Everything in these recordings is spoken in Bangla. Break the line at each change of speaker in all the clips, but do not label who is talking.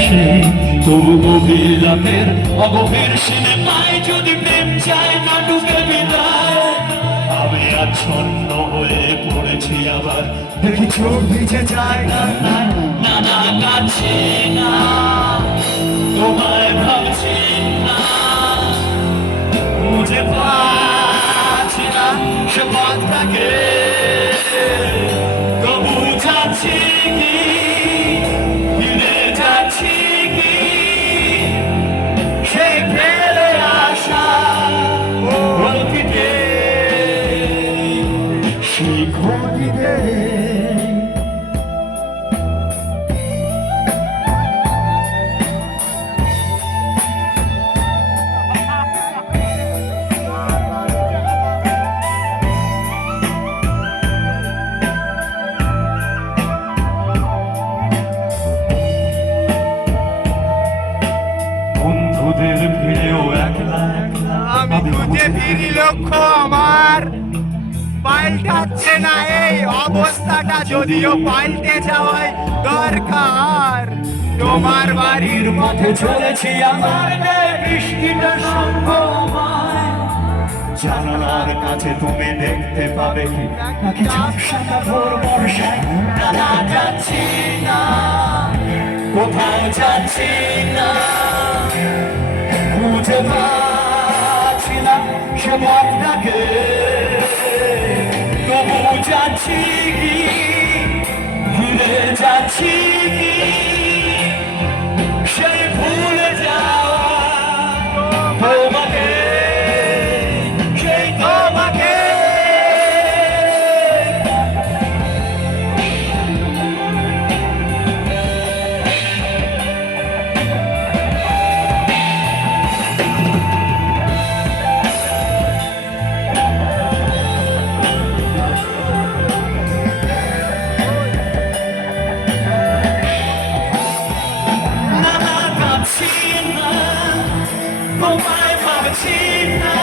বসে তবু গভীর রাতের অগভীর সিনেমায় যদি প্রেম চায়, নাটুকে বিদায়। আমি আচ্ছন্ন হয়ে পড়েছি আবার। দেখি চোখ ভিজে যায় না না না না, কাছে না। তোমায় ভাবছি না না, সে পথটাকে। যাচ্ছি সেই ঘটিতে
আমি খুঁজে ফিরি লক্ষ্য আমার। পাল্টাচ্ছে না এই অবস্থাটা যদিও পাল্টে যাওয়াই দরকার। তোমার বাড়ির
মাঠে চলেছি আমার বৃষ্টিটা সঙ্গ জানালার কাছে তুমি দেখতে পাবে কি? নাকি ঝাপসাটা ভোর বর্ষায় না যাচ্ছি না। যাচ্ছি না? খুঁজে পাচ্ছি না সে মনটাকে তবু যাচ্ছি কি ভুলে যাচ্ছি কি সেই তোমায় ভাবছি না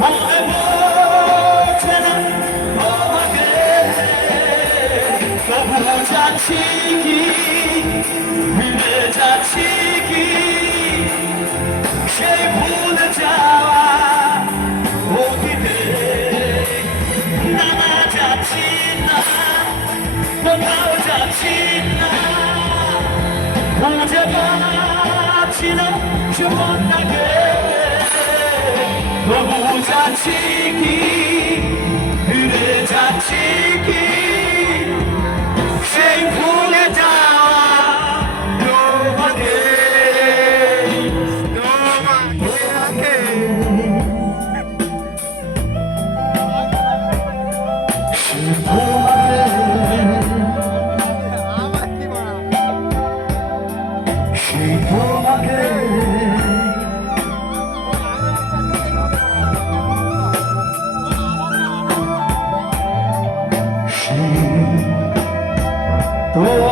মনে পড়ছে না তোমাকে তবু যাচ্ছি কি ভুলে যাচ্ছি কি সেই ভুলে যাওয়া অতীতে না না যাচ্ছি না কোথাও যাচ্ছি না খুঁজে পাচ্ছি না জীবনটাকে। তবু যাচ্ছি কি Oh.